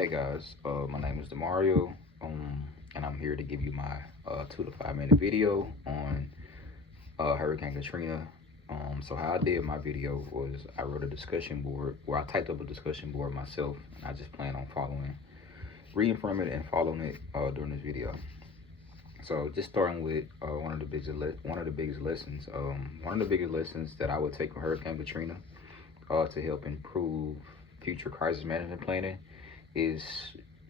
Hey guys, my name is Demario, and I'm here to give you my 2 to 5 minute video on Hurricane Katrina. So how I did my video was I wrote a discussion board, where I typed up a discussion board myself, and I just plan on reading from it and following it during this video. So just starting with one of the biggest lessons. One of the biggest lessons that I would take from Hurricane Katrina to help improve future crisis management planning is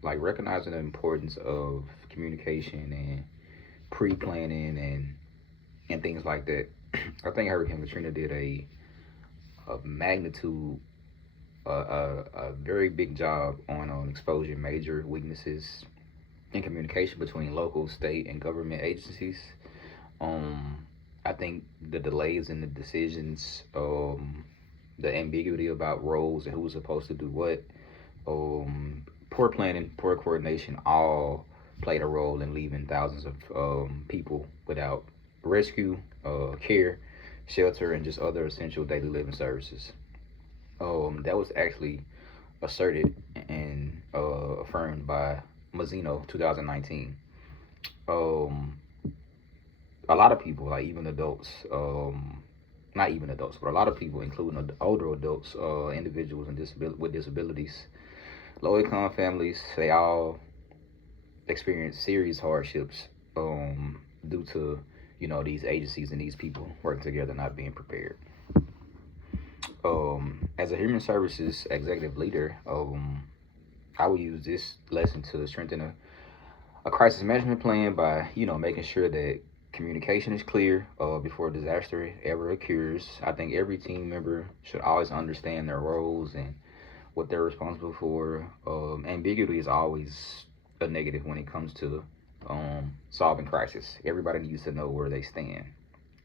like recognizing the importance of communication and pre-planning and things like that. I think Hurricane Katrina did a magnitude a very big job on exposing major weaknesses in communication between local, state, and government agencies. I think the delays in the decisions, the ambiguity about roles and who's supposed to do what, poor planning, poor coordination, all played a role in leaving thousands of people without rescue, care, shelter, and just other essential daily living services. That was actually asserted and affirmed by Mazzino 2019. Um, a lot of people, like even adults, not even adults, but a lot of people, including older adults, individuals with disabilities, low-income families, they all experience serious hardships due to these agencies and these people working together not being prepared. As a human services executive leader, I will use this lesson to strengthen a crisis management plan by making sure that communication is clear before a disaster ever occurs. I think every team member should always understand their roles and what they're responsible for. Ambiguity is always a negative when it comes to solving crisis. Everybody needs to know where they stand.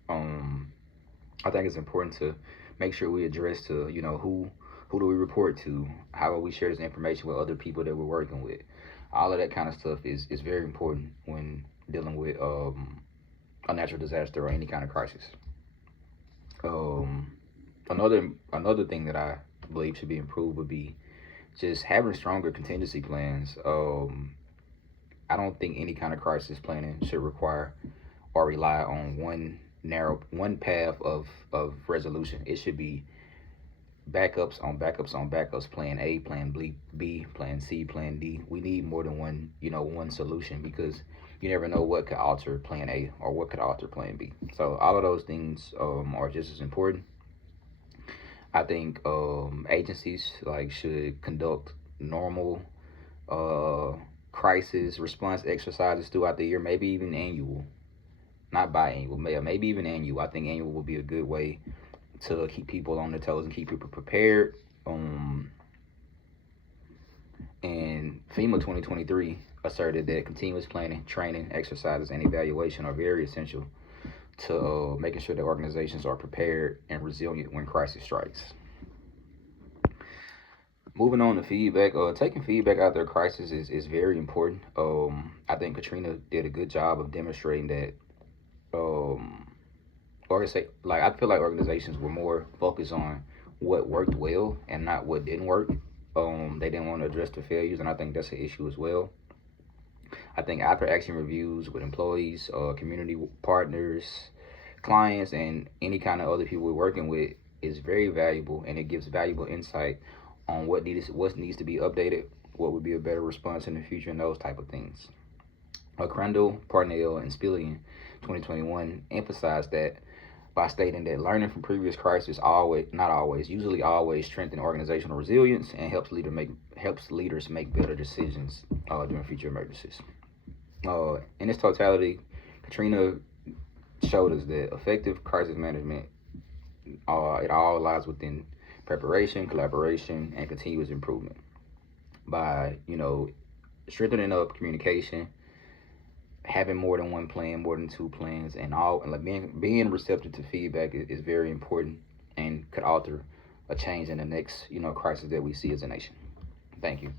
I think it's important to make sure we address to who do we report to, how will we share this information with other people that we're working with. All of that kind of stuff is very important when dealing with a natural disaster or any kind of crisis. Um, another thing that I believe should be improved would be just having stronger contingency plans. I don't think any kind of crisis planning should require or rely on one path of resolution. It should be backups on backups on backups, plan A, plan B, plan C, plan D. We need more than one solution, because you never know what could alter plan A or what could alter plan B. So all of those things are just as important. I think agencies should conduct normal crisis response exercises throughout the year, maybe even annual, not biannual, maybe even annual. I think annual would be a good way to keep people on their toes and keep people prepared. And FEMA 2023 asserted that continuous planning, training, exercises, and evaluation are very essential to making sure that organizations are prepared and resilient when crisis strikes. Moving on to feedback, taking feedback out of their crisis is very important. I think Katrina did a good job of demonstrating that. I feel like organizations were more focused on what worked well and not what didn't work. They didn't want to address the failures, and I think that's an issue as well. I think after action reviews with employees, community partners, clients, and any kind of other people we're working with is very valuable, and it gives valuable insight on what needs to be updated, what would be a better response in the future, and those type of things. Crandall, Parnell, and Spillian 2021 emphasized that by stating that learning from previous crises usually always strengthen organizational resilience and helps leaders make better decisions during future emergencies. In its totality, Katrina showed us that effective crisis management, it all lies within preparation, collaboration, and continuous improvement. By strengthening up communication, having more than one plan, more than two plans, and being receptive to feedback is very important and could alter a change in the next crisis that we see as a nation. Thank you.